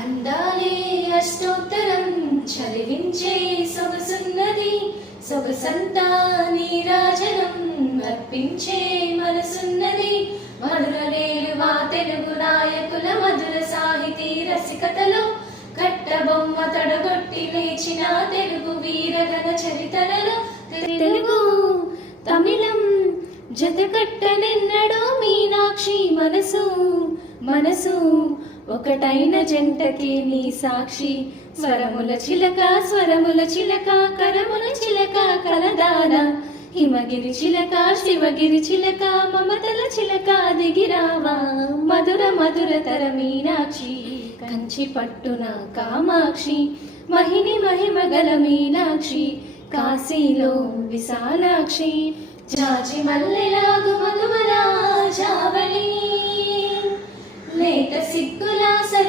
అందాలే అష్టోత్తరం చదివించే సొగసున్నది, సొగసంతా నీరాజనం అర్పించే మనసున్నది. మధుర వేలువా తెలుగు నాయకుల మధుర సాహితీ రసికతలో కట్టబొమ్మ తడగొట్టి లేచిన తెలుగు వీరగణ చరితలలో తెలుగు తమిళం జతకట్టనెన్నడో మీనాక్షి మనసు మనసు ఒకటైన జంటకి నీ సాక్షి. స్వరముల చిలక స్వరముల చిలక కరముల చిలక కలదాన హిమగిరి చిలక శివగిరి చిలక మమతల చిలక దిగిరావా మధుర మధుర తర మీనాక్షి. కంచి పట్టున కామాక్షి మహిని మహిమగల మీనాక్షి, కాశీలో విశాలాక్షి జాజి మల్లెలాగు మధుమరా జావళి లేత సిగ్గులా